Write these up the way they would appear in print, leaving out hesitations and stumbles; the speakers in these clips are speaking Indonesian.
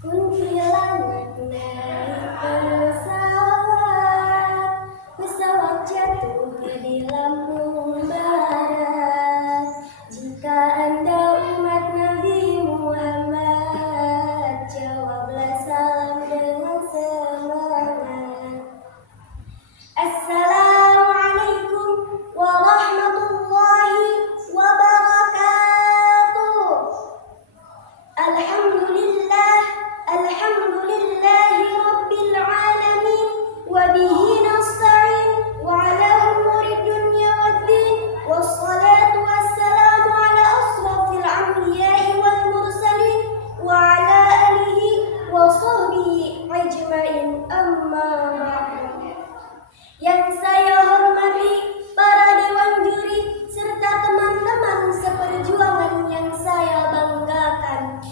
Kuntilanak naik pesawat, pesawat jatuh di Lampung Barat. Jika Anda umat Nabi Muhammad, jawablah salam dengan semangat. Assalamualaikum warahmatullahi wabarakatuh. Alhamdulillahi rabbil alamin, wa bihi nasta'in wa ala umuri dunya waddin, wassalatu wassalamu ala asrafil anbiya'i wal mursalin wa ala alihi wa sahbihi ajma'in, amma ba'du. Yang saya hormati para dewan juri serta teman-teman seperjuangan yang saya banggakan.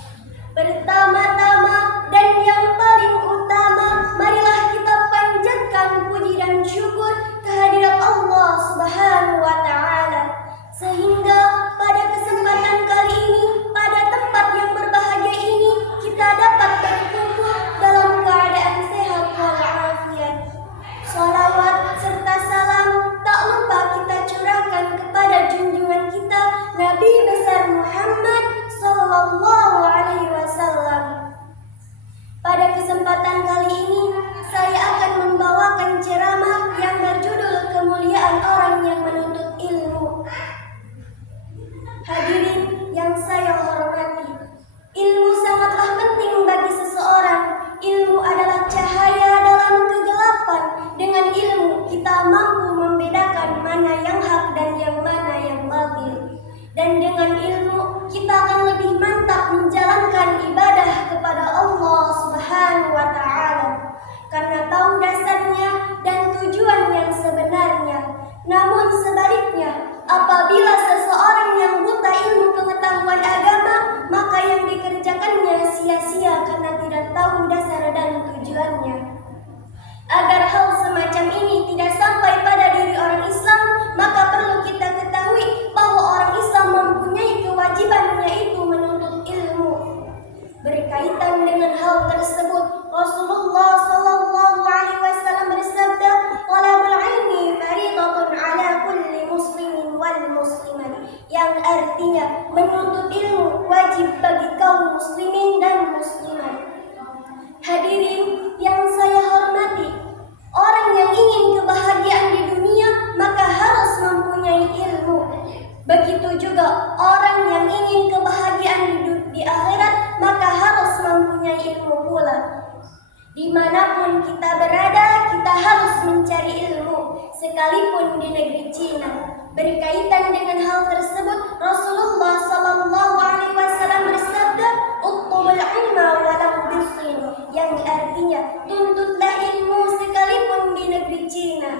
Pertama-tama dan yang paling utama, marilah kita panjatkan puji dan syukur kehadirat Allah Subhanahu wa Ta'ala, sehingga pada kesempatan kali ini, pada tempat yang berbahagia ini, kita dapat berkumpul dalam keadaan sehat walafiat. Salawat serta salam tak lupa kita curahkan kepada junjungan kita Nabi besar Muhammad Sallallahu Alaihi Wasallam. Pada kesempatan kali ini, saya akan membawakan ceramah yang berjudul Kemuliaan Orang yang Menuntut Ilmu. Hadirin yang saya hormati, ilmu sangatlah penting bagi seseorang. Ilmu adalah cahaya dalam kegelapan. Dengan ilmu kita mampu membedakan mana yang hak dan yang mana yang batil. Dan dengan ilmu kita akan lebih mantap menjalankan ibadah kepada Allah Subhanahu wa Ta'ala, karena tahu dasarnya dan tujuan yang sebenarnya. Namun sebaliknya, apabila seseorang yang buta ilmu pengetahuan agama, maka yang dikerjakannya sia-sia karena tidak tahu dasar dan tujuannya. Agar hal semacam ini tidak sampai pada diri orang Islam, maka perlu kita ketahui bahwa orang Islam mempunyai kewajiban, yaitu menuntut ilmu. Berkaitan dengan hal tersebut, Rasulullah Sallallahu Alaihi Wasallam bersabda, "Talabul ilmi fariidatun ala kulli muslimin wal muslimat," yang artinya menuntut ilmu wajib bagi kaum muslimin dan muslimat. Hadirin yang saya hormati, orang yang ingin kebahagiaan di dunia maka harus mempunyai ilmu. Begitu juga orang yang ingin kebahagiaan di akhirat maka harus mempunyai ilmu pula. Dimanapun kita berada, kita harus mencari ilmu, sekalipun di negeri Cina. Berkaitan dengan hal tersebut, Rasulullah Sallallahu Alaihi Wasallam bersabda, "Utlubul ilma walau bisin," yang artinya tuntutlah ilmu sekalipun di negeri Cina.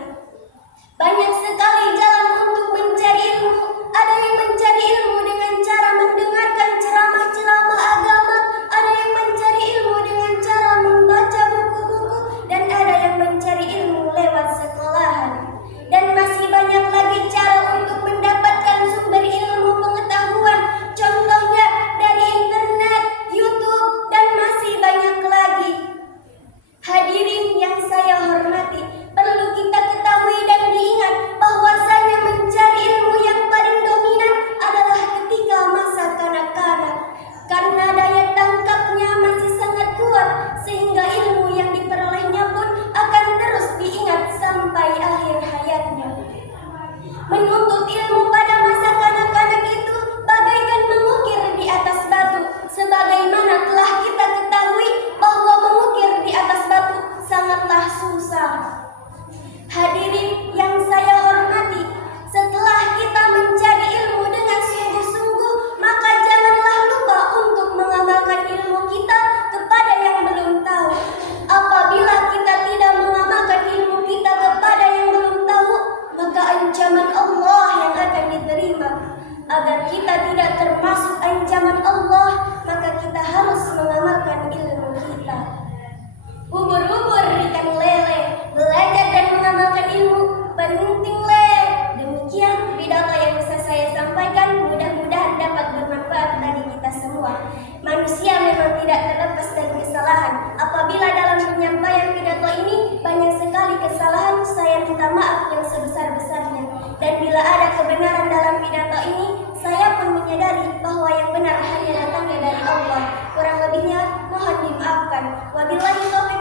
Banyak sekali jalan untuk mencari ilmu. Ada yang mencari ilmu dengan cara mendengarkan ceramah-ceramah agama, ada yang mencari ilmu dengan cara membaca buku-buku, dan ada yang mencari ilmu lewat sekolahan. Dan masih banyak lagi cara untuk mendapatkan sumber ilmu pengetahuan, contohnya dari internet, YouTube, dan masih banyak lagi. Hadirin yang saya hormati, perlu kita ketahui dan diingat bahwa minta maaf yang sebesar-besarnya. Dan bila ada kebenaran dalam pidato ini, saya pun menyadari bahwa yang benar hanya datangnya dari Allah. Kurang lebihnya mohon dimaafkan. Wabillahi taufiq